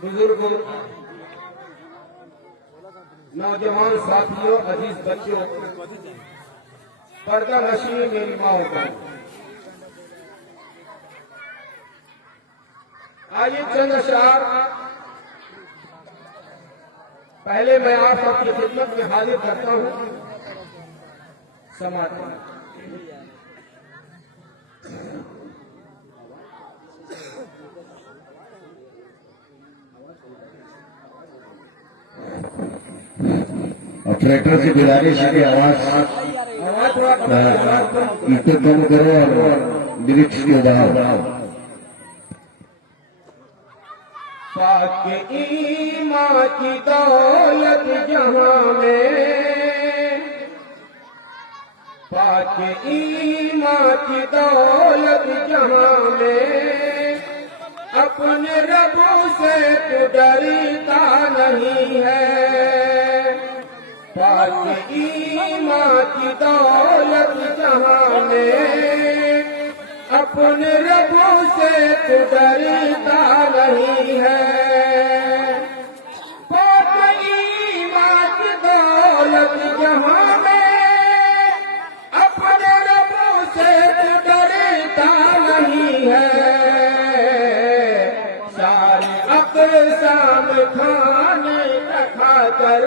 बुजुर्गों, नौजवान साथियों, अजीज बच्चों, पर्दा नशी मेरी माओ का आइए चंद अशआर पहले मैं आप सबकी खिदमत में हाजिर करता हूँ। समाज ऑपरेटर से गुजारिश है कि आवाज कम करो और लिरिक्स की उदाहरण। पाक ईमान की दौलत जहां में, पाक ईमान की दौलत जहां में, अपने रब से तो डरता नहीं है। पाक ईमान की दौलत जहां में, अपने रब से तो डरता नहीं है। पाक ईमान की दौलत जहां में, अपने रब से तो डरता नहीं है। सारे अक़साम खाने खाकर,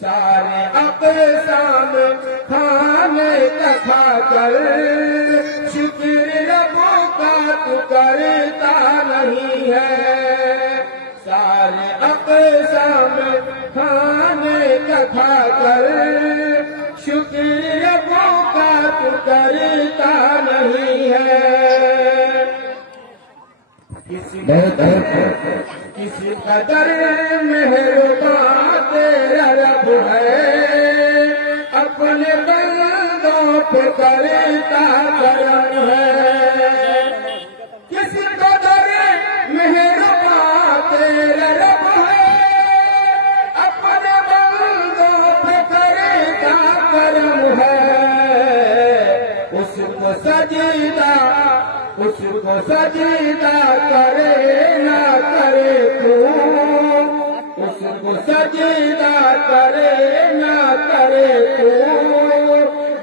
सारे अक़साम खाने खाकर, शुक्र रबो का तू करता नहीं है। सारे अक़साम खाने खाकर, शुक्र रबो का तू करता नहीं है। किसी कदर मेहरबान तेरा रब है, अपने बंदों पे करता करम है। किसी कदर मेहरबान तेरा रब है, अपने बंदों पे करता करम है। उसको सजीदा करे ना करे तू, उसको सजीदा करे ना करे तू,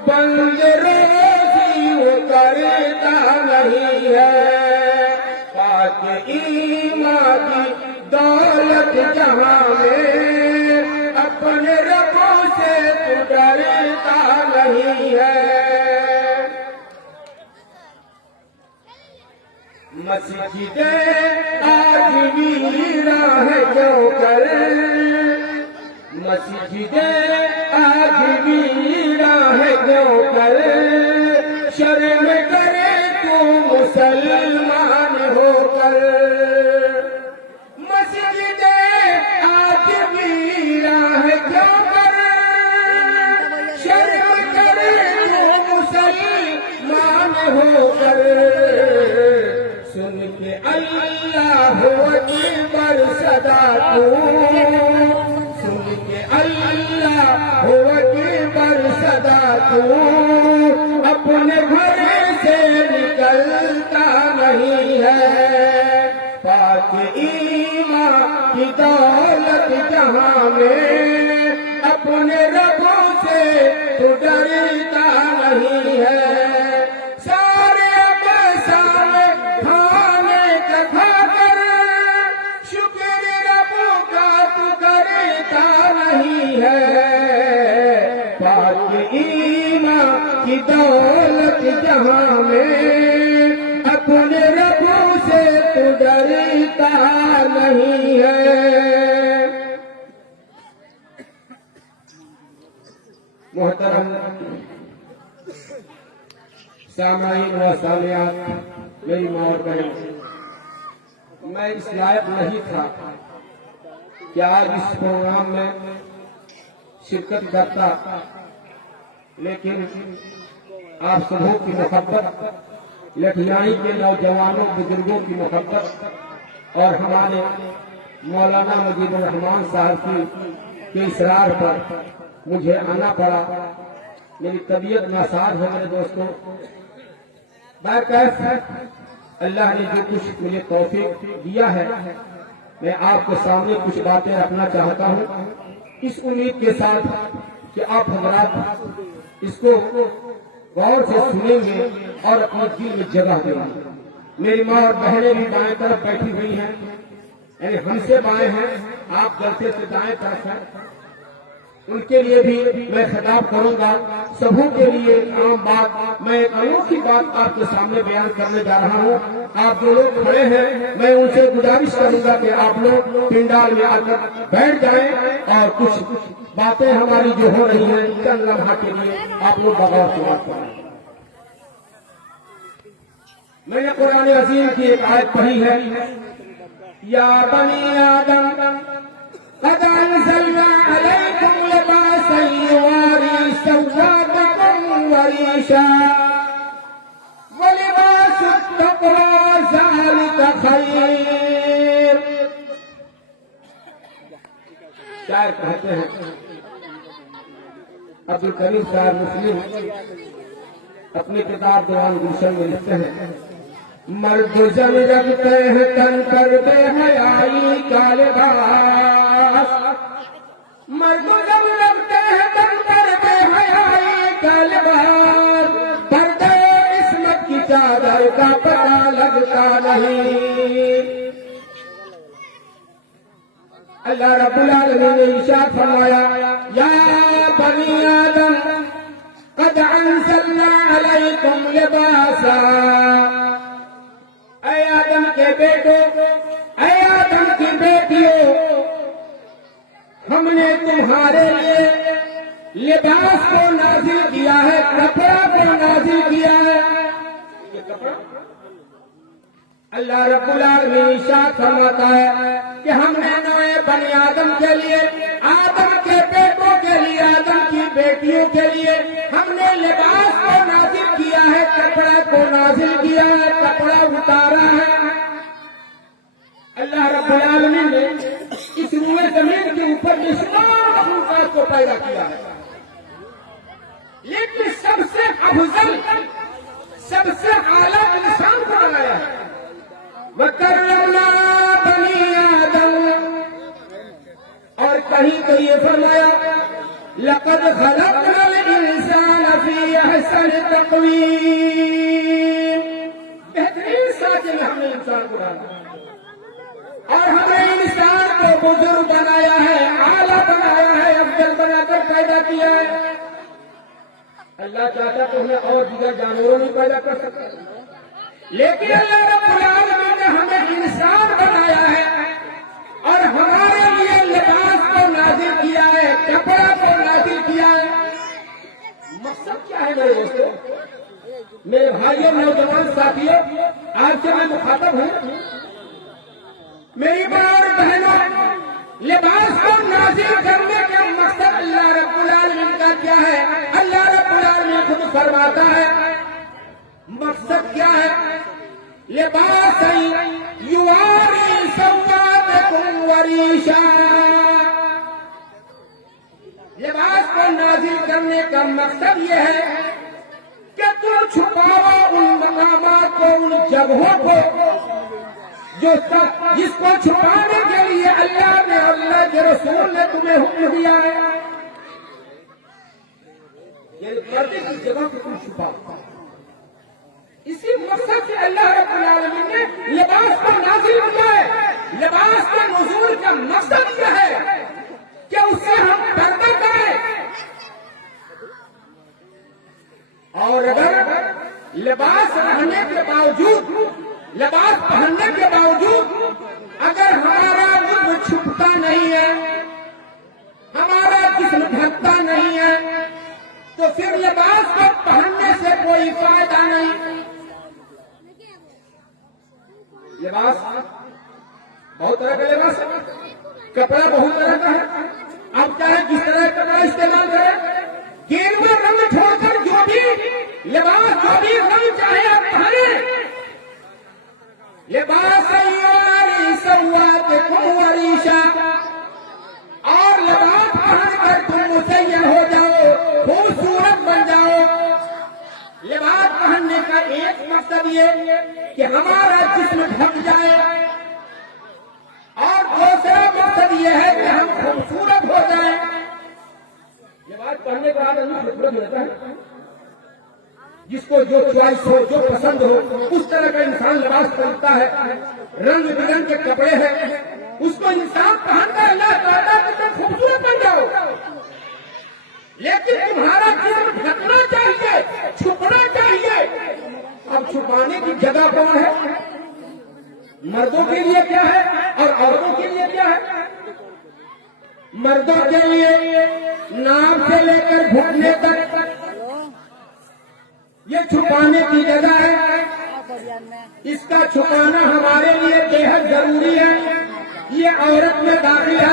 बंदे रोज़ी वो करता नहीं है। पाक ईमान की दौलत जहां में, अपने रबों से डरता नहीं है। मस्जिदें आज वीरा है क्यों कर, मस्जिदें आज वीरा है क्यों कर, शर्म करे तू मुसलमान होकर। मस्जिदें आज वीरा है क्यों कर, शर्म करे तू मुसलमान होकर। सुन के अल्लाह अकबर सदा तू, सुन के अल्लाह अकबर सदा तू, अपने घर से निकलता नहीं है। पाक ईमान की दौलत जहां में, अपने रबों से तो डरता नहीं है। सारे बसावे खाने का खाकर, शुक्र रबों का तू करता नहीं है। पाक ईमान की दौलत जहां में, अपने रबों से तू डरता नहीं है। मोहतरम सामाईन व सामियात, मेरी माँ और बहन, मैं इस लायक नहीं था कि आज इस प्रोग्राम में शिरकत करता, लेकिन आप सबों की मोहब्बत, लठियाई के नौजवानों बुजुर्गों की मोहब्बत और हमारे मौलाना मुजीबुर रहमान साहब के इसरार पर मुझे आना पड़ा। मेरी तबीयत नासाज है मेरे दोस्तों। बैकैफ अल्लाह ने जो कुछ मुझे तौफीक दिया है, मैं आपके सामने कुछ बातें रखना चाहता हूँ, इस उम्मीद के साथ कि आप हजरात इसको गौर से सुनेंगे और अपने दिल में जगह देंगे। मेरी माँ और बहनें भी दाएं तरफ बैठी हुई हैं, यानी हमसे बाएं हैं, आप जलसे से दाएं तरफ हैं। उनके लिए भी मैं खिताब करूंगा। सबों के लिए आम बात, मैं एक अनोखी बात आपके सामने बयान करने जा रहा हूँ। आप जो लोग खड़े हैं, मैं उनसे गुजारिश करूंगा कि आप लोग पिंडाल में आकर बैठ जाएं और कुछ बातें हमारी जो हो रही हैं चंद लम्हा के लिए आप लोग बगौर सुना करें। मैंने कुरान अजीम की एक आयत पढ़ी है, या बनी आदम क़द अंज़लना अलैकुम लिबासन युवारी सौआतकुम व रीशा व लिबासुत तक़वा ज़ालिका खैर। शायर कहते हैं, अब्दुल करीम साहब मुस्लिम अपनी किताब दीवान गुलशन में लिखते हैं, मर्द जब रखते हैं तन कर बेहयाई का लिबास, मर्द जब रखते हैं तन कर बेहयाई का लिबास, पर्दे इस्मत की चादर का पता लगता नहीं। अल्लाह रब्बुल आलमीन ने इरशाद फरमाया, या बनी आदम क़द अंज़लना अलैकुम लिबासा, ऐ आदम के बेटो, ऐ आदम की बेटियों, हमने तुम्हारे लिए लिबास को नाजिल किया है, कपड़ा को नाजिल किया है। ये कपड़ा अल्लाह रब्बुल आलमीन इरशाद फरमाता है कि हमने नए बनी आदम के लिए, आदम के बेटों के लिए, आदम की बेटियों के लिए हमने लिबास को नाजिल किया है, कपड़ा को नाजिल किया है, कपड़ा उतारा है। अल्लाह रब्बुल आलमीन ने इस रूए जमीन के ऊपर निष्काम मखलूकात को पैदा किया है, लेकिन सबसे अफजल, सबसे आला इंसान को बनाया है। वकर्रमना बनी आदम, और कहीं तो ये फरमाया, लक़द खलक़नल इंसान फी अहसनि तक़वीम, बेहतरीन साजे में हमने इंसान को डाला और हमने इंसान को बुजुर्ग बनाया है, आला बनाया है, अफजल बनाकर पैदा किया है। अल्लाह चाहता तो हमें और दीगर जानवरों नहीं पैदा कर सकता, लेकिन अल्लाह रब्बुल आलमीन ने हमें इंसान बनाया है और हमारे लिए लिबास को नाजिल किया है, कपड़ा को नाजिल किया है। मकसद क्या है मेरे दोस्तों, मेरे भाइयों, नौजवान साथियों, आपसे मैं मुखातब हूँ, मेरी माँ और बहनों, लिबास को नाजिल करने का मकसद अल्लाह रब्बुल आलमीन का क्या है? अल्लाह रब्बुल आलमीन खुद फरमाता है मकसद क्या है? लिबास युवारी सौआतकुम वरीशा। लिबास को नाजिल करने का मकसद यह है कि तुम छुपाओ उन मकामात को, उन जगहों को जो जिसको छुपाने के लिए अल्लाह ने, अल्लाह के रसूल ने तुम्हें हुक्म दिया है। ये पर्दे की जगह को तुम छुपाओ, इसी मकसद से अल्लाह रब्बुल आलमीन ने लिबास को नाज़िल किया है। लिबास के नुज़ूल का मकसद यह है कि उससे हम पर्दा करें, और अगर लिबास रहने के बावजूद, लिबास पहनने के बावजूद अगर हमारा जिस्म छुपता नहीं है, हमारा जिस्म ढकता नहीं है, तो फिर लिबास को पहनने से कोई फायदा नहीं। लिबास बहुत तरह का लिबास है, कपड़ा बहुत तरह का है। आप चाहे जिस तरह का कपड़ा इस्तेमाल करें, गेरुआ रंग छोड़कर जो भी लिबास, जो भी रंग चाहे आप पहने, लिबास सौआतकुम वरीशा, और लिबास पहनकर तुम मुज़य्यन हो जाओ, खूबसूरत बन जाओ। लिबास पहनने का एक मकसद ये कि हमारा जिस्म ढक जाए, और दूसरा मकसद ये है कि हम खूबसूरत हो जाए। लिबास पहनने के बाद आदमी खूबसूरत होता है, जिसको जो च्वाइस हो, जो पसंद हो, उस तरह का इंसान लिबास पहनता है। रंग बिरंग के कपड़े हैं, उसको इंसान पहनकर अल्लाह कहता है कि तुम खूबसूरत बन जाओ, लेकिन तुम्हारा जिस्म ढकना चाहिए, छुपना चाहिए। अब छुपाने की जगह कौन है? मर्दों के लिए क्या है और औरतों के लिए क्या है? मर्दों के लिए नाम से लेकर घुटने तक ये छुपाने की जगह है। इसका छुपाना हमारे लिए बेहद जरूरी है। ये औरत में दाखिल है,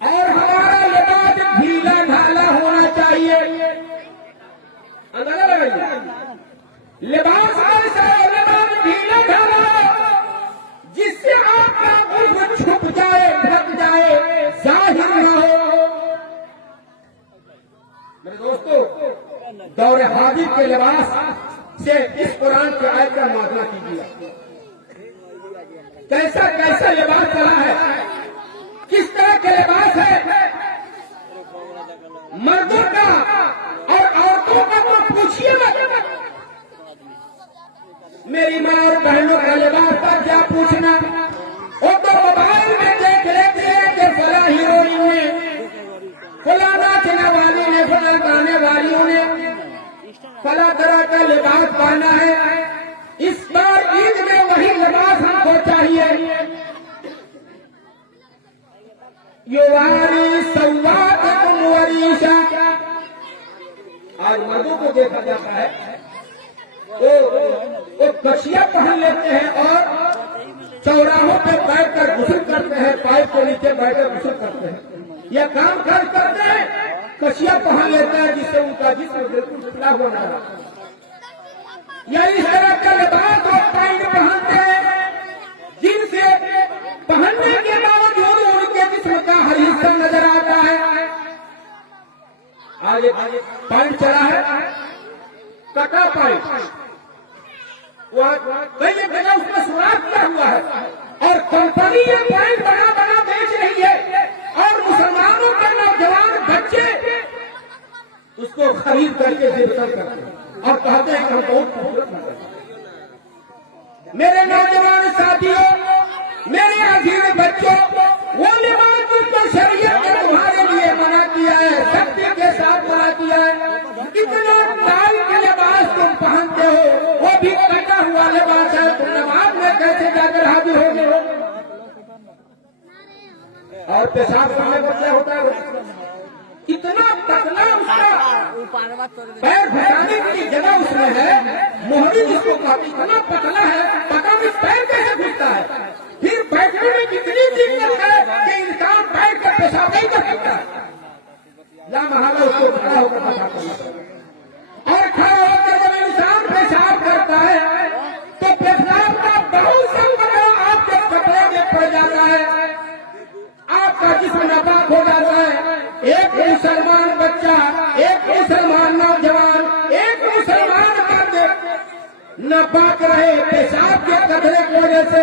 और हमारा लिबास ढीला ढाला होना चाहिए। अंदाजा लगाइए, लिबास ऐसा लिबास ढीला ढाला जिससे आपका मुंह छुप जाए, ढक जाए, जाहिर न हो। मेरे दोस्तों, दौरे हाजिर के लिबास से इस कुरान के आयत का मुआवजा कीजिए। कैसा कैसा लिबास चला है, किस तरह के लिबास है मर्दों का और औरतों का, तो पूछिए मत। मेरी माँ और बहनों का लिबास का क्या पूछना, वो तो मोबाइल में देख लेते हैं कि फला हीरोइन ने, फला नाचने वाली ने, फला गाने वालियों ने फला तरह का लिबास पहना है। इस बार ईद में वही लिबास हमको चाहिए। युवारी सौआतकुम वरीशा। आज मर्दों को देखा जाता है वो कछिया पहन लेते हैं और चौराहों पे बैठकर गुस्ल करते हैं, पाइप के नीचे बैठकर गुस्ल करते हैं, या काम काज करते हैं, कछिया पहन लेते हैं जिससे उनका जिस्म बिल्कुल खुला हुआ न रहा। या इस तरह का लिबास और पैंट पहनते हैं जिनसे पहनने के बावजूद उनके जिस्म का हर हिस्सा नजर आता है। आगे पैंट चला है, कटा पैंट, कई जगह उसमें सुराख किया हुआ है, और कंपनी ये पैंट बना बना बेच रही है, और मुसलमानों के नौजवान बच्चे उसको खरीद करके बेचकर करते हैं और कहते हैं कि हम बहुत खूबसूरत हैं। मेरे नौजवान साथियों, मेरे अजीज बच्चों, वो लिबास जिसको शरीयत ने तुम्हारे लिए मना किया है, सत्य और पेशाब करने पर क्या होता है? इतना पतला उसका पैर घुसाने की जगह उसमें है, मोहरी जिसको कहते, इतना पतला है, पता नहीं पैर कैसे घुसता है। फिर बैठने में कितनी दिक्कत है कि इंसान बैठ कर पेशाब नहीं कर सकता। या महाराज उसको खड़ा होकर पेशाब करना, और खड़ा होकर जब इंसान पेशाब करता है तो पेशाब का बहुत सा बदलाव आपके कपड़े में पड़ जाता है, आपका जिस्म नापाक हो जाता है। एक मुसलमान बच्चा, एक मुसलमान नौजवान, एक मुसलमान मर्द नापाक रहे पेशाब के कचरे की वजह से।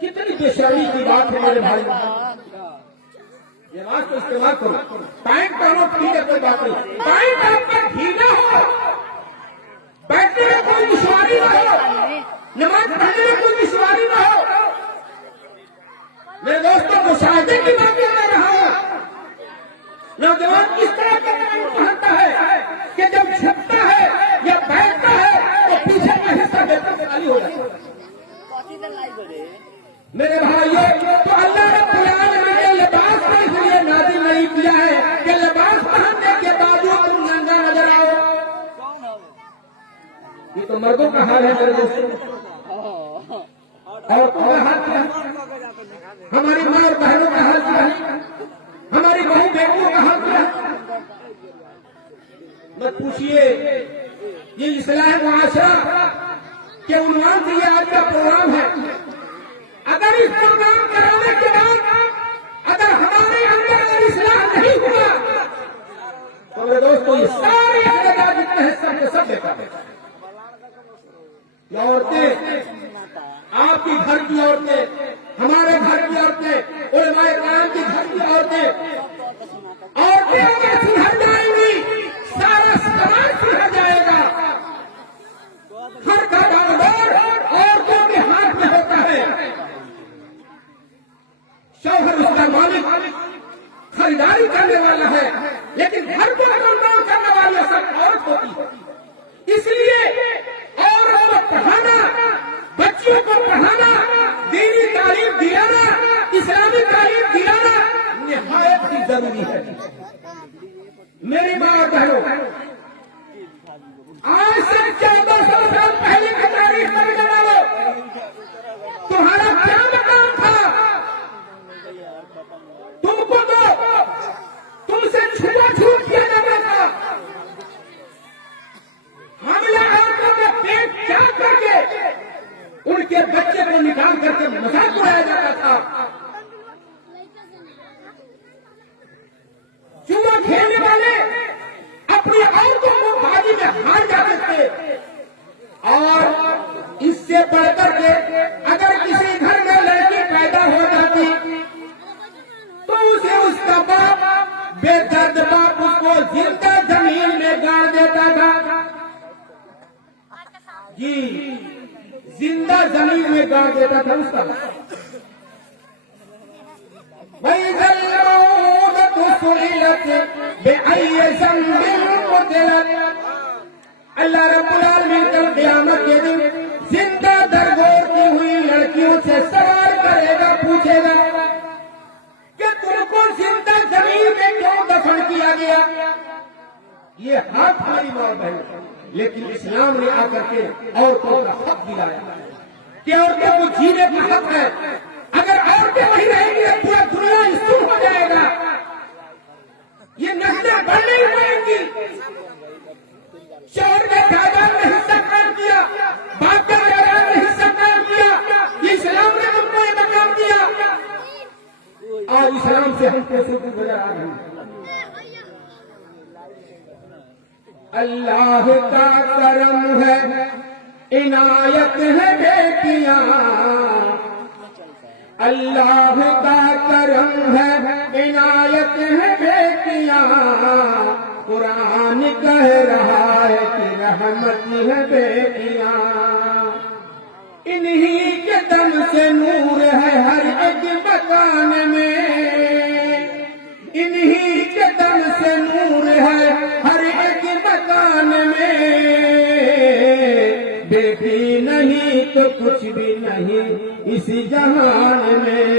कितनी बेशर्मी की बात है मेरे भाई। ये बात तो इस्तेमाल करो। पैंट पहनो ठीक है, कोई बात नहीं, पैंट आपका ढीला हो, बैठने में कोई दुश्वारी न हो, नमाज पढ़ने में कोई दुश्वारी न हो। मेरे दोस्तों, मुशाहिदे की बात कर रहा हूं। नौजवान किस तरह का पैंट पहनता है कि जब झुकता है या बैठता है तो पीछे का हिस्सा बेहतर खाली हो जाता है। मेरे भाइयों, तो अल्लाह रब्बुल आलमीन ने लिबास को इसलिए नाज़िल नहीं किया है कि लिबास पहनने के बावजूद तुम नंगा नजर आओ। ये तो मर्दों का हाल है मेरे दोस्तों, और का हाल क्या है? हमारी माँ और बहनों का हाल क्या है? हमारी बहू बेटियों का हाल क्या है? मत पूछिए। ये इस्लाह मुआशरा के उन्वान से ये आज का प्रोग्राम है। अगर इस प्रोग्राम कराने के बाद अगर हमारे अंदर अगर इस्लाह नहीं हुआ तो मेरे दोस्तों ये सारे अहदेदार जितने हैं सबके सब बेकार है। औरतें, आपकी घर की औरतें, हमारे घर की औरतें, उलमाए किराम की घर की औरतें अगर सुधर जाएंगी सारा समाज सुधर जाएगा। घर का बागबान औरतों के हाथ में होता है। शौहर उसका मालिक, खरीदारी करने वाला है, लेकिन घर को कंट्रोल करने वाली सब औरत होती है। इसलिए औरत को पढ़ाना, बच्चियों को पढ़ाना, दीनी तालीम दिलाना, इस्लामी तालीम दिलाना निहायत ही जरूरी है। मेरी माँ और बहनों, आज से 1400 साल पहले की तारीख पर डालो, तुम्हारा क्या मकाम था? तुमको तो तुमसे छुआछूत किया जाता था। हमला औरतों में पेट क्या करके उनके बच्चे को निकाल करके मजाक उड़ाया जाता था। जुआ खेलने वाले अपनी औरतों को बाजी में हार जाते थे। और इससे बढ़कर के अगर किसी घर में लड़की पैदा हो जाती तो उसे उसका बाप, बेदर्द बाप, उसको जिंदा जमीन में गाड़ देता था। जी, जिंदा जमीन में गाड़ देता था उसका बाप। भाई अल्लाह रब्बुल आलमीन कल क़यामत के दिन जिंदा दरगोर की हुई लड़कियों से सवाल करेगा, पूछेगा कि तुमको जिंदा जमीन में क्यों दफन किया गया? ये हक हमारी माँ बहन, लेकिन इस्लाम ने आकर के औरतों का हक दिलाया कि औरतों को जीने का हक है। अगर औरतें वही रहेंगी तो पूरा दुनिया सुन हो जाएगा, ये नस्लें बढ़ नहीं पाएंगी। शहर के जायदाद में हिस्सा कायम किया, बाप के जायदाद में हिस्सा कायम किया, ये इस्लाम ने तुमको ये मकाम दिया और इस्लाम से हम कैसे दूर गुजर आ रहे हैं। अल्लाह का करम है, इनायत है बेटियां, अल्लाह का करम है, इनायत है बेटियां, कुरान कह रहा है कि रहमत है बेटियां, इन्हीं के दम से नूर है हर एक मकान में, इन्हीं के दम से नूर है हर एक मकान में, बेटी नहीं तो कुछ भी नहीं इस जहान में,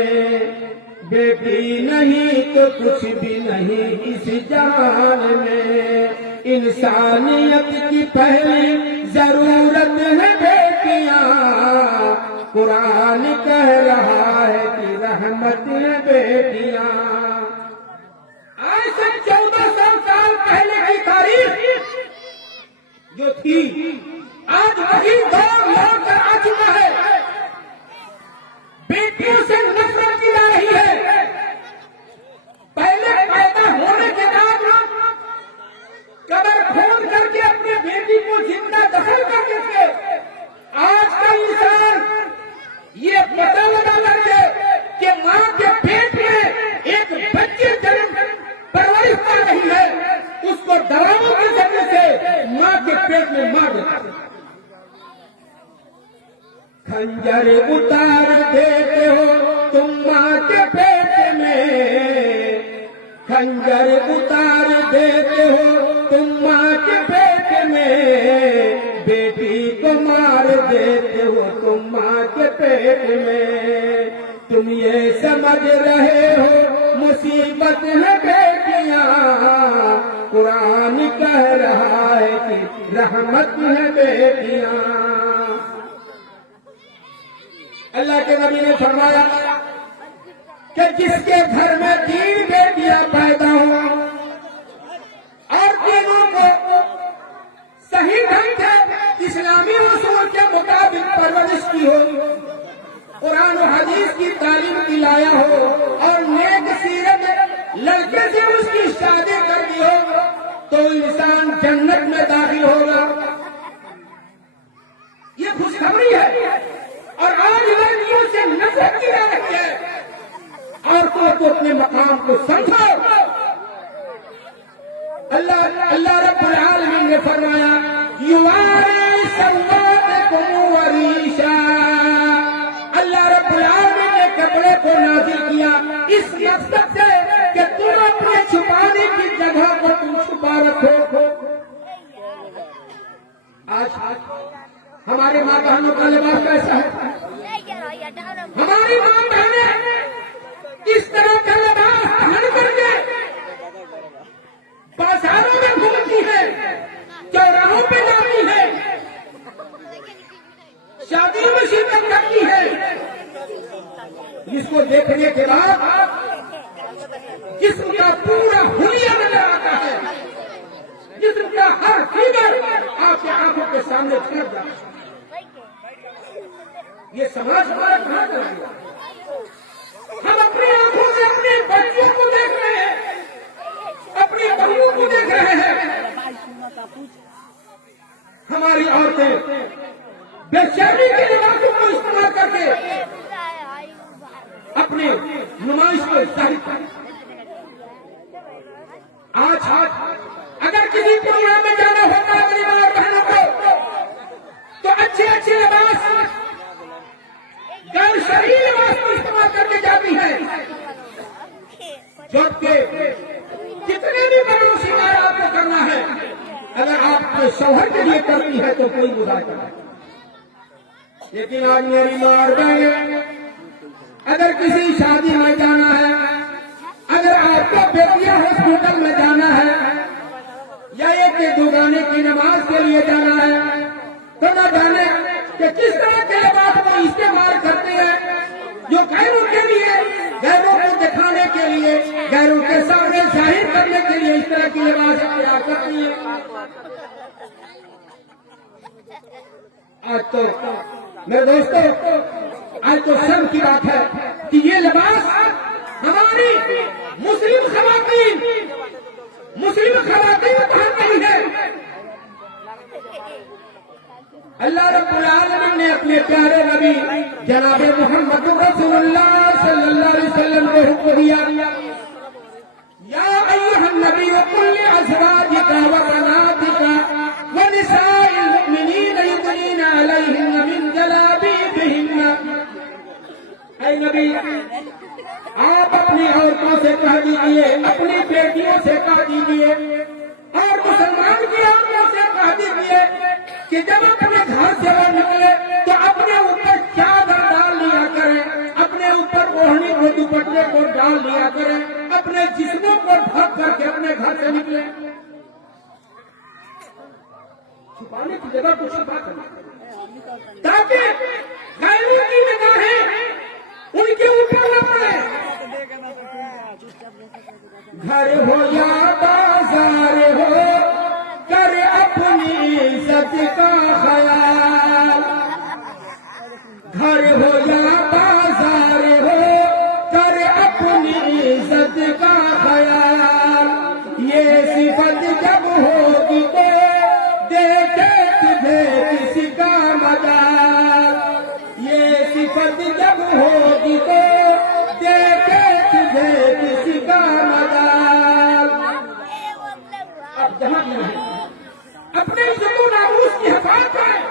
बेटी नहीं तो कुछ भी नहीं इस जान में। इंसानियत की पहली जरूरत है बेटियां। कुरान कह रहा है कि रहमत है बेटियां। आज से 1400 साल पहले की तारीख जो थी, आज वही दौर लौट कर आ चुका है। बेटियों से नफरत की जा रही है। पहले पैदा होने के बाद कब्र खोद करके अपनी बेटी को जिंदा दफन करते थे। आज का इंसान ये पता लगा करके कि मां के पेट में एक बच्चे जन्म परवरिश पा रही है, उसको दवाओं के जरिए से मां के पेट में मार देता है। खंजर उतार देते हो तुम मां के पेट में। खंजर उतार देते हो तुम मां के पेट में। बेटी को मार देते हो तुम मां के पेट में। तुम ये समझ रहे हो मुसीबत है बेटियां। कुरान कह रहा है कि रहमत है बेटियां। अल्लाह के नबी ने फरमाया कि जिसके घर में 3 बेटियां पैदा हो और तीनों को सही ढंग से इस्लामी उसूल के मुताबिक परवरिश की हो, कुरान और हदीस की तालीम दिलाया हो और नेक सीरत लड़के से उसकी शादी कर दी हो, तो इंसान जन्नत में दाखिल होगा। ये खुशखबरी है। और आज लड़कियों से नफरत की जा रही है। औरतों को अपने मकाम को समझो। अल्लाह रब्बुल आलमीन ने फरमाया युवारिस सल्लातकुम वरीशा। अल्लाह रब्बुल आलमीन ने कपड़े को नाज़िल किया इस मकसद से कि तुम अपने छुपाने की जगह को तुम छुपा रखो। आज हमारे माँ बहनों का लिबास कैसा है? हमारी माँ बहनें इस तरह का लिबास पहन करके बाजारों में घूमती है, चौराहों पे जाती है, शादियों में शिरकत करती है। जिसको देखने के बाद जिस्म का पूरा हुलिया नजर आता है, जिस्म का हर फिगर आपके आंखों के सामने छलक जाता है। ये समाज हमारा कहां कर रहा है? हम अपनी आंखों से अपने बच्चों को देख रहे हैं, अपनी बहुओं को देख रहे हैं। हमारी औरतें बेशर्मी के लिबासों को इस्तेमाल करके अपनी नुमाइश को जारी करें। आज अगर किसी प्रोग्राम में जाना होता है परिवार बहनों को, तो अच्छे अच्छे लिबास, गैर शरई लिबास को इस्तेमाल करके जाती है। जबकि कितने भी बड़ों श्रृंगार आपको करना है, अगर आप अपने शौहर के लिए करती है तो कोई मुजाहिदा नहीं। लेकिन आज मेरी मां और बहनें, अगर किसी शादी में जाना है, अगर आपको बेटियां हॉस्पिटल में जाना है या एक दो गाने की नमाज के लिए जाना है, तो न जाने कि किस तरह के लिबास को इस्तेमाल करते हैं, जो गैरों के लिए, गैरों को दिखाने के लिए, गैरों के सामने जाहिर करने के लिए इस तरह की लिबास तैयार करती है। आज तो मेरे दोस्तों, आज तो शर्म की बात है कि ये लिबास हमारी मुस्लिम खवातीन पहन रही है। अल्लाह रब्बुल आलमीन ने अपने प्यारे नबी जनाब मोहम्मद रसूलुल्लाह सल्लल्लाहु अलैहि वसल्लम को हुक्म दिया, या अय्युहन नबी कुल लिअज़वाजिका व बनातिका व निसाइल मुमिनीन युदनीना अलैहिन्ना मिन जलाबीबिहिन्ना। ऐ नबी, आप अपनी औरतों से कह दीजिए, अपनी बेटियों से कह दीजिए और मुसलमान की औरतों से कह दीजिए कि जब अपने घर से वो निकले तो अपने ऊपर चादर डाल लिया करें, अपने ऊपर ओढ़नी को दुपट्टे को डाल लिया करें, अपने जिस्मों को ढक करके अपने घर से निकले। छुपाने की जगह को छुपा कर, ताकि गैरों की निगाहें उनके ऊपर न पड़े। घर हो या बाजार हो, कर अपनी इज्जत का ख्याल। घर हो या बाजार हो, कर अपनी इज्जत का ख्याल। ये सिफत जब होगी तो देखे तुझे किसी का मजाल। ये सिफत जब होगी तो देखे तुझे किसी का मजाल। अब जहां भी रहे अपने इज्जत व नामूस की हिफाजत करें।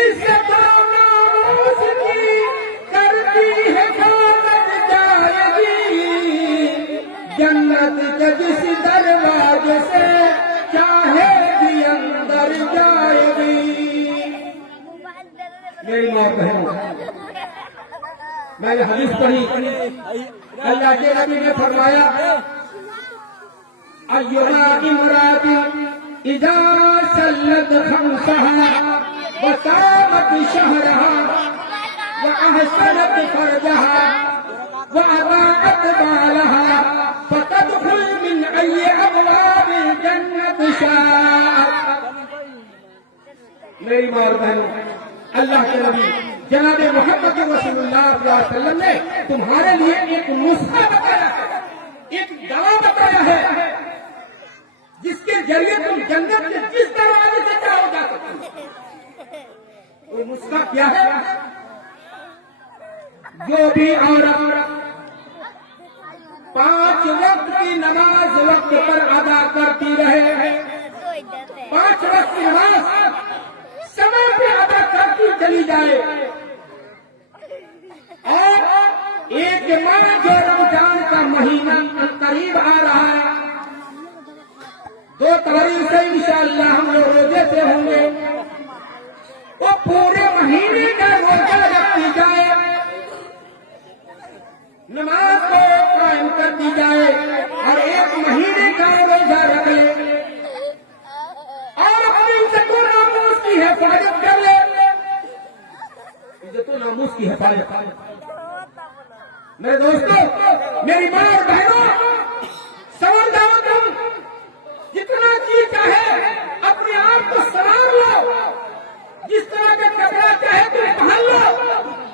इज्जत व नामूस की करती हिफाजत जाएगी, जन्नत के जिस दरवाजे से चाहेगी अंदर जाएगी। मेरी माँ बहनों, मैंने हदीस पढ़ी, अल्लाह के नबी ने फरमाया, अय्युमा इमरातिन इज़ा सल्लत खम्सहा व सामत शहरहा व अहसनत फरजहा व अताअत बालहा फतदखुल मिन अय्यि अबवाबिल जन्नत शाअत। मेरी माँ और बहनों, अल्लाह के नबी जनाब मोहम्मद रसूलुल्लाह सल्लल्लाहु अलैहि वसल्लम ने तुम्हारे लिए एक नुस्खा बताया है, एक दवा बताया है, जिसके जरिए तुम जन्नत के जिस दरवाजे से चाहो जा सकते हो। वो नुस्खा क्या है? जो भी औरत 5 वक्त की नमाज वक्त पर अदा करती रहे, 5 वक्त की नमाज समय पे अदा करती चली जाए, और एक माह जो रमजान का महीना करीब आ रहा है, 2 तारीख से इंशाअल्लाह हम लोग रोजे से होंगे, वो पूरे महीने का रोजा रखती जाए, नमाज को कायम कर दी जाए, और 1 महीने का रोजा रख ले, और अपनी इज्जत व नामूस की हिफाजत कर ले। इज्जत व नामूस की हिफाजत। मेरे दोस्तों, मेरी माँ और बहनों, समझदार तुम जितना जी चाहे अपने आप को संवार लो, जिस तरह का कपड़ा चाहे तुम पहन लो,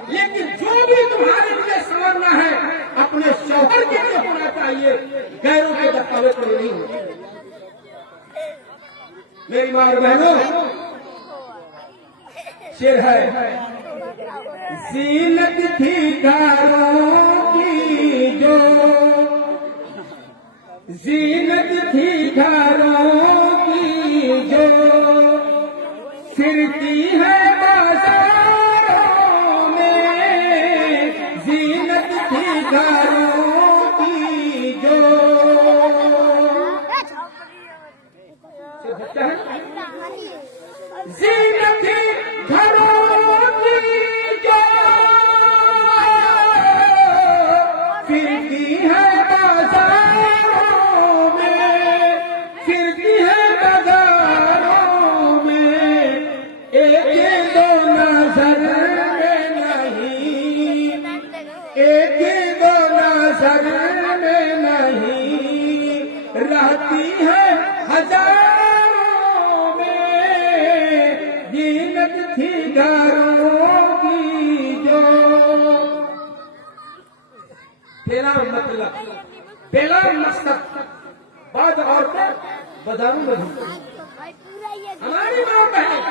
लेकिन जो भी तुम्हारे लिए संवरना है अपने शौहर के लिए होना चाहिए, गैरों के दस्तावेज पर नहीं होना। मेरी माँ और बहनों, शेर है, ज़ीनत थी घरों की जो, ज़ीनत थी घरों की जो, फिरती है बाजारों में। ज़ीनत थी घरों की जो, ज़ीनत थी घरों की जो, फिरती है बाजारों में, फिरती है बाजारों में। एक दो नजर में नहीं, एक दो नजर में नहीं, रहती है हजारों में। ज़ीनत थी घरों की जो, पहला मतलब, पहला मकसद बाद औरतें बाजारों में घूमती। हमारी माँ बहन,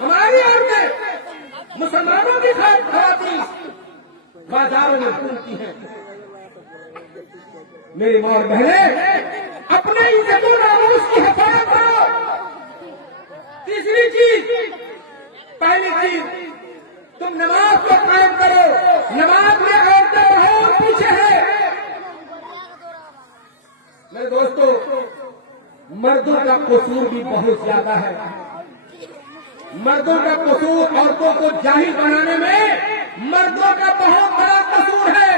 हमारी औरतें, मुसलमानों की खवातीन बाजारों में घूमती हैं। मेरी माँ और बहनें, अपने इज्जत व नामूस की हिफाजत करो। तीसरी चीज, पहली चीज, तुम नमाज को कायम करो। नमाज में औरतें बहुत पीछे है। मेरे दोस्तों, मर्दों का कसूर भी बहुत ज्यादा है। मर्दों का कसूर, औरतों को जाहिल बनाने में मर्दों का बहुत बड़ा कसूर है।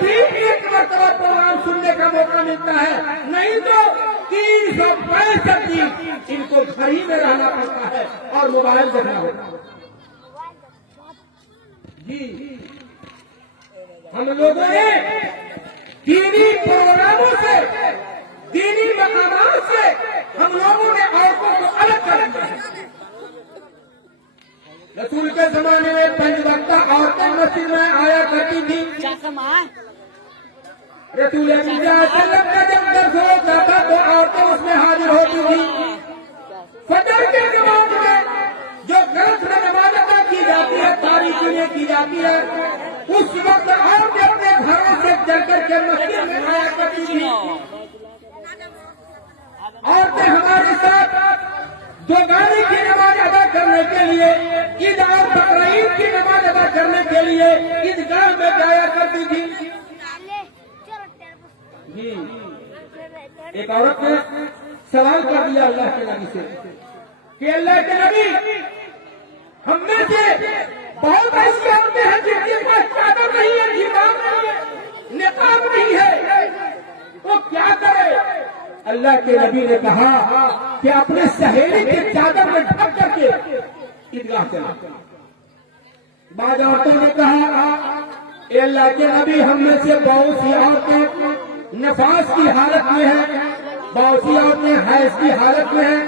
भी एक मरतबा प्रोग्राम सुनने का मौका मिलता है, नहीं तो 365 दिन इनको घर ही में रहना पड़ता है और मोबाइल देखना होता है। जी, हम लोगों ने दीनी प्रोग्रामों से, दीनी मकामात से हम लोगों ने औरतों को अलग कर दिया है। रसूल के जमाने में 5 वक्ता औरतें मस्जिद में आया करती थी। रसूल सल्लल्लाहु का जब दर्स होता था तो औरतें उसमें हाजिर होती थी। फजर के नमाज में जो गलत में नमाज अदा की जाती है, तारीख में की जाती है, उस वक्त औरतें अपने घरों से चल करके मस्जिद में आया करती थी। औरतें हमारे साथ दोगानी की नमाज अदा करने के लिए, ईद और बकरीद की नमाज अदा करने के लिए ईदगाह में जाया करती थी। जी, एक औरत ने सवाल कर दिया अल्लाह के नबी से कि अल्लाह के नबी, हम में से बहुत ऐसी औरतें हैं जिनके पास चादर नहीं है, हिजाब नहीं है, निकाब नहीं है, वो क्या करे? अल्लाह के नबी ने कहा कि अपने सहेली के चादर में ढक करके ईदगाह चला। बाद औरतों ने कहा, ए अल्लाह के नबी, हम में से बहुत सी औरतें नफास की हालत में है, बहुत सी औरतें हैज की हालत में है।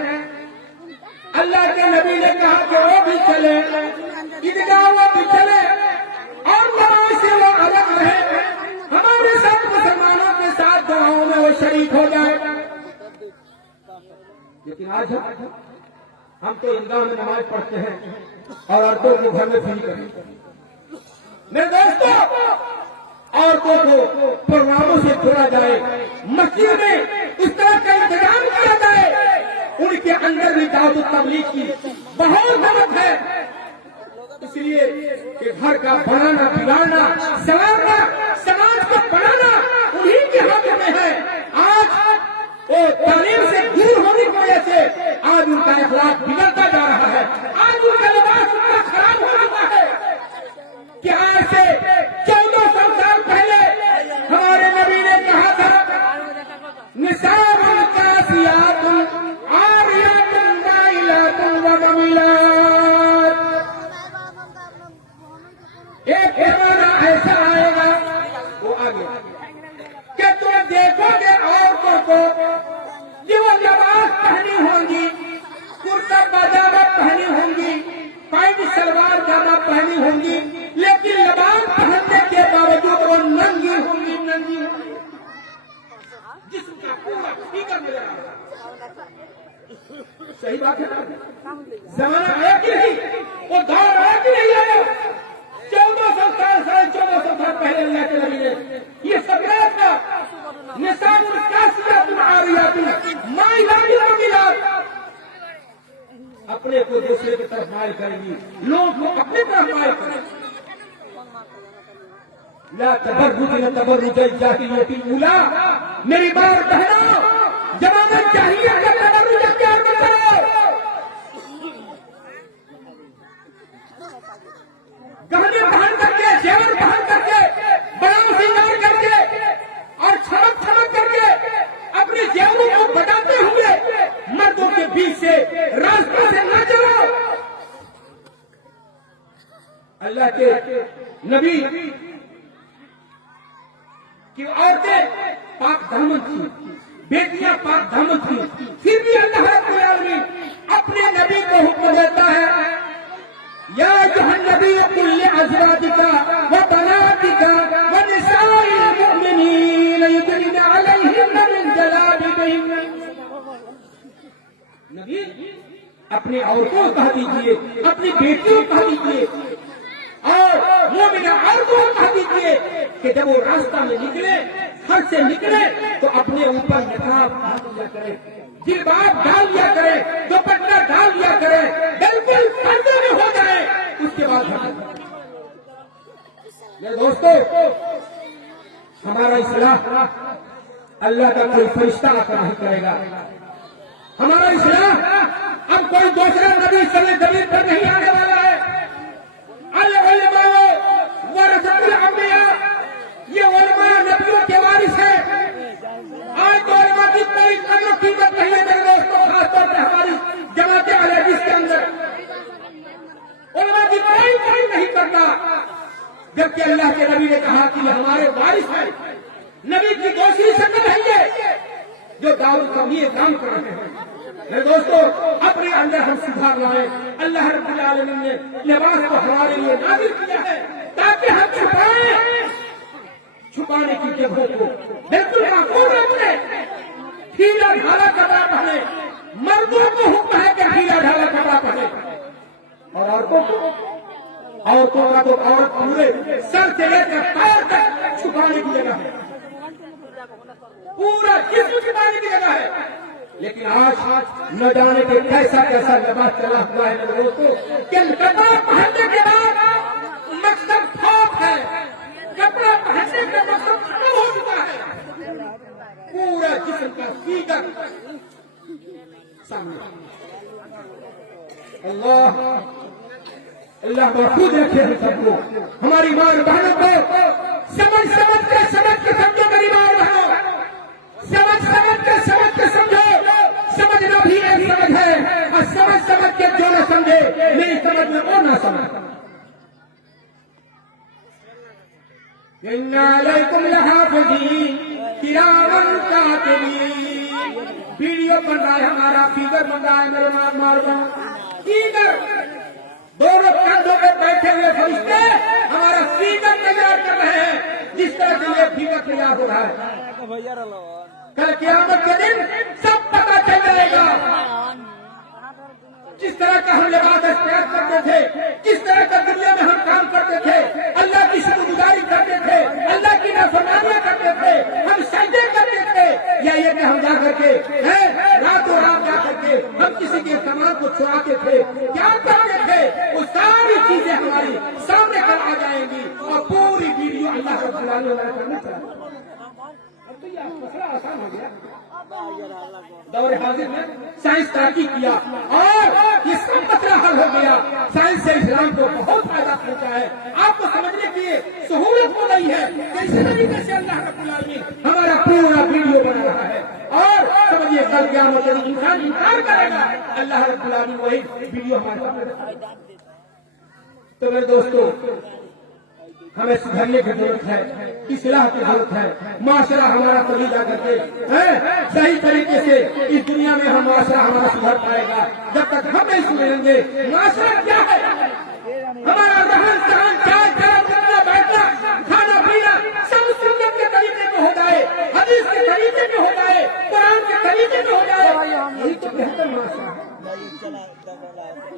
अल्लाह के नबी ने कहा कि वो भी चले, ईदगाह वो भी चले और नमाज से वो अलग रहे, हमारे साथ मुसलमानों के साथ दुआओं में वो शरीक हो जाए। लेकिन आज हम तो ईदगाह में नमाज पढ़ते हैं और औरतों को घर में फ्री करते हैं। मेरे दोस्तों, औरतों को प्रोग्रामों से जोड़ा जाए, मस्जिद में इस तरह का इंतजाम किया जाए, उनके अंदर भी दावत तबलीग की बहुत जरूरत है। इसलिए कि घर का बनाना, बिगाड़ना, संवारना, समाज को बनाना उन्हीं के हाथ में है। आज वो तालीम से दूर होने की वजह से आज उनका अखलाक बिगड़ता जा रहा है, आज उनका लिबास इतना खराब हो चुका है कि आज से 1400 साल पहले हमारे नबी ने कहा था, निसाबुन कासियातुन आरियातुन माइलातुन व ममीलात। एक जमाना ऐसा आएगा, वो आगे कि तुम देखोगे औरतों को कि वो लिबास पहनी होंगी, कुर्ता पजामा पहनी होंगी, पैंट सलवार जामा पहनी होंगी, लेकिन लिबास पहनने के बावजूद वो नंगी होंगी, नंगी होंगी, जिसका पूरा फिकर मिल रहा है। सही बात है ना? जमाना आया कि नहीं? वो दौर आया कि नहीं आया? 1400 साल, 1450 साल पहले अल्लाह के नबी ने ये सबरात का निसाबुन कासियातुन आरियातुन माइलातुन व ममीलात, अपने को दूसरे की तरफ माइल करेंगी, लोग को अपनी तरफ माइल करेंगे। ला तबर्रुज तबर्रुज जाहिलिय्यतिल ऊला, मेरी बात बहनों, जमाना चाहिए का तबर्रुज अख्तियार मत करो। गहने पहन करके, जेवर पहन करके, बड़ा श्रृंगार करके और छमक छमक करके अपने जेवरों को बचाते हुए मर्दों के बीच से रास्ते से न चलो। अल्लाह के नबी कि औरतें पाक दामन थी, बेटियां पाक दामन थी, फिर भी अल्लाह रब्बुल आलमीन अपने नबी को हुक्म देता है, या अय्युहन नबी कुल लिअज़वाजिका व बनातिका व निसाइल मुमिनीन युदनिना अलैहिन्ना मिन जलाबिबिहिन्ना। नबी अपनी औरतों को कह दीजिए, अपनी बेटियों को कह दीजिए और मोमिना औरतों को कह दीजिए कि जब वो रास्ता में निकले, घर से निकले, तो अपने ऊपर निकाब डाल लिया करे, जिलबाब डाल लिया करे, दुपट्टा डाल लिया करे, बिल्कुल पर्दे में हो जाए, उसके बाद मेरे दोस्तों, हमारा इस्लाह अल्लाह का कोई फरिश्ता आकर नहीं करेगा। हमारा इस्लाह अब कोई दूसरा नबी सल्लल्लाहु अलैहि वसल्लम पर नहीं आने वाला है। अल उलमा वरसतुल अंबिया, ये उलमा जबकि अल्लाह के नबी ने कहा कि हमारे वारिस हैं, नबी की दूसरी शक्ल है ये, जो दाऊद का ये काम कर रहे हैं। मेरे दोस्तों, अपने अंदर हम सुधार लाए। अल्लाह रब्बुल आलमीन ने लिबास को हमारे लिए नाज़िल किया है ताकि हम छुपाने की जगहों को बिल्कुल माकूल रखें। ढीला ढाला कपड़ा पहने, मर्दों को हुक्म है कि ढीला ढाला कपड़ा पहने, और औरतों का तो औरत पूरे सर से लेकर पैर तक छुपाने की जगह है, पूरा जिस्म छुपाने की जगह है। लेकिन आज न जाने के कैसा कैसा लिबास चला हुआ है मेरे दोस्तों, कि कपड़ा पहनने के बाद मकसद खौफ है, कपड़ा पहनने का मकसद खत्म हो चुका है, पूरा जिस्म का फिगर सामने। अल्लाह महफूज रखे हम सबको, हमारी मां बहनों को समझ के समझो, मेरी मां बहनों, समझ के समझो। समझना भी एक समझ है, और समझ के जो न समझे, मेरी समझ में वो ना समझ। इन्ना अलैकुम लहाफ़िज़ीन किरामन कातिबीन। वीडियो बन रहा है हमारा, फिगर बन रहा है मेरे मार फिगर, दोनों कंधों पे बैठे हुए फरिश्ते हमारा फिगर तैयार कर रहे हैं। जिस तरह से ये फिगर तैयार हो रहा है, कल क़यामत के दिन सब पता चल जाएगा। जिस तरह का हम लिबास इख्तियार करते थे, किस तरह का दुनिया में हम काम करते थे, अल्लाह की शुक्रगुजारी करते थे, अल्लाह की नाफरमानियां करते थे, हम सजदे करते थे, या ये कि हम जा करके रातों रात जा करके हम किसी के सामान को चुराते थे, क्या करते थे, वो सारी चीजें हमारी सामने कर आ जाएंगी और पूरी वीडियो अल्लाह रब्बुल आलमीन करना चाहिए। अब तो ये मसला आसान हो गया। दौर हाजिर में साइंस तरक्की किया और ये सब मसला हल हो गया। साइंस से इस्लाम को बहुत फायदा पहुंचा है। आपको समझने की सहूलत हो रही है कैसे तरीके से अल्लाह रब्बुल आलमीन हमारा पूरा वीडियो बना रहा है। और समझिए कल क़यामत के दिन इंसान इनकार करेगा, अल्लाह रब्बुल आलमीन वही वीडियो हमारे सामने। तो मेरे दोस्तों, हमें सुधरने की जरूरत है, इस्लाह की जरूरत है। माशरा हमारा तभी जा करके सही तरीके से इस दुनिया में हम माशरा हमारा सुधर पाएगा। जब तक हम नहीं सुधरेंगे, माशरा क्या है, हमारा रहन सहन, चाल चलन, उठना बैठना, खाना पीना सब सुन्नत के तरीके में हो जाए, हदीस के तरीके में हो जाए, कुरान के तरीके में हो जाए, यही तो बेहतर माशरा है।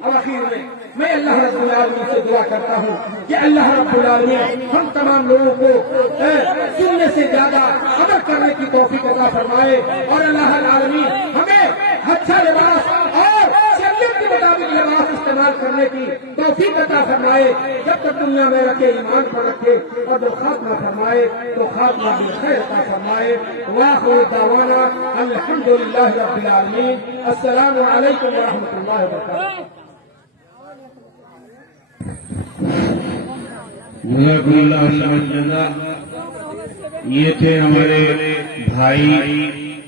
अब आखिर में मैं अल्लाह रब्बुल आलमीन से दुआ करता हूँ कि अल्लाह रब्बुल आलमीन हम तमाम लोगों को सुनने से ज्यादा अमल करने की तौफीक अता फरमाए, और अल्लाह आलमीन हमें अच्छा लिबास और शरीयत के मुताबिक लिबास इस्तेमाल करने की तौफीक अता फरमाए। जब तक दुनिया में रखे, ईमान पर रखे, और जो खात्मा फरमाए तो खात्मा बिखैर अता फरमाए। वाखिर दावाना अल्हम्दुलिल्लाहि रब्बिल आलमीन। अस्सलामु अलैकुम व रहमतुल्लाहि व बरकातुहू। ये थे हमारे भाई